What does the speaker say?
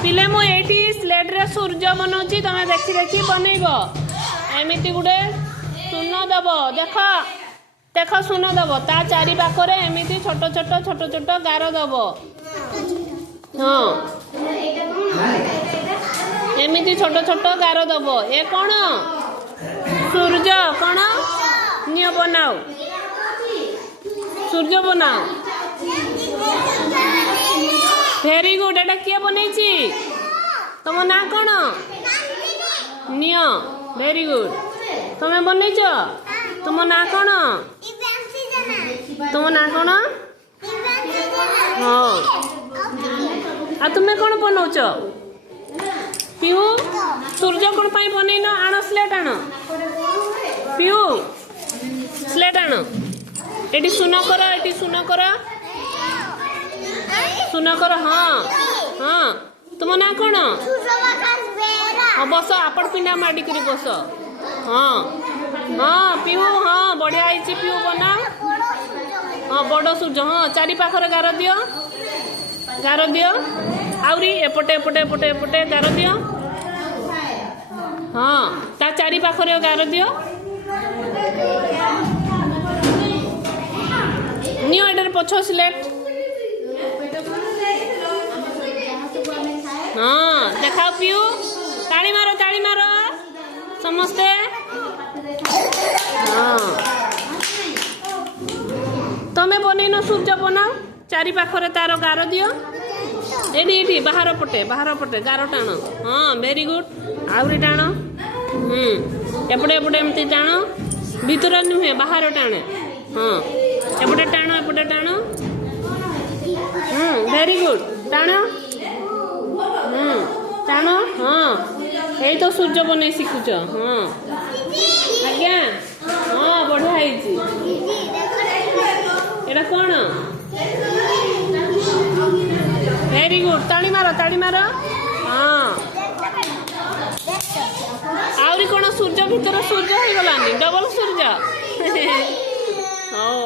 पिले मु एठी स्लेट रे सूर्य बनाउची तमे देखि देखि बनैबो एमिति गुडे सुन दब देख देख सुन दब ता चारि पाखरे एमिति छोट छोट छोट छोट गार दब हाँ एमिति छोट छोट गार दब ए कौन सूर्य कौन निय बनाओ सूर्य बनाओ वेरी गुड एटा किए बनैछि तुम ना कौन निय वेरी गुड तुम बनैछ तुम ना कौन तुम ना कौन हाँ आ तुम्हें कौन बनाऊच पीहू सूर्य कौन पाई बनैन आण स्लेट आण पीहू स्लेट आण एटी सुन कर एटी सुन कर हाँ हाँ तुम ना कौन हाँ बस आपण पिंडा माडी करी बस हाँ हाँ पीहू हाँ बढ़िया आई पीहू बना हाँ बड़ सूर्य हाँ चारि पाखरे गार दियो आउरी एपटे एपटे एपटे एपटे गार दियो हाँ ता चारि पाखरे गार दियो नियो एटार पछ सिलेक्ट हाँ देखाओ पीयू ताली मारो समस्ते हाँ तमे बनैन सूर्य बनाओ चारि पाखरे तार गार दियो एडी एडी बाहर पटे गार टाण हाँ वेरी गुड आउरी टाण एपटे एपटे एमती टाण भीतर नुहे बाहर टाणे हाँ एपटे टाण वेरी गुड टाण टाण हाँ यही तो सूर्य बन शिखुच हाँ आज्ञा हाँ बढ़िया एटा कौन वेरी गुड ताली मार हाँ आउरी कौन सूर्य भीतर सूर्य हो गलानी डबल सूर्य हो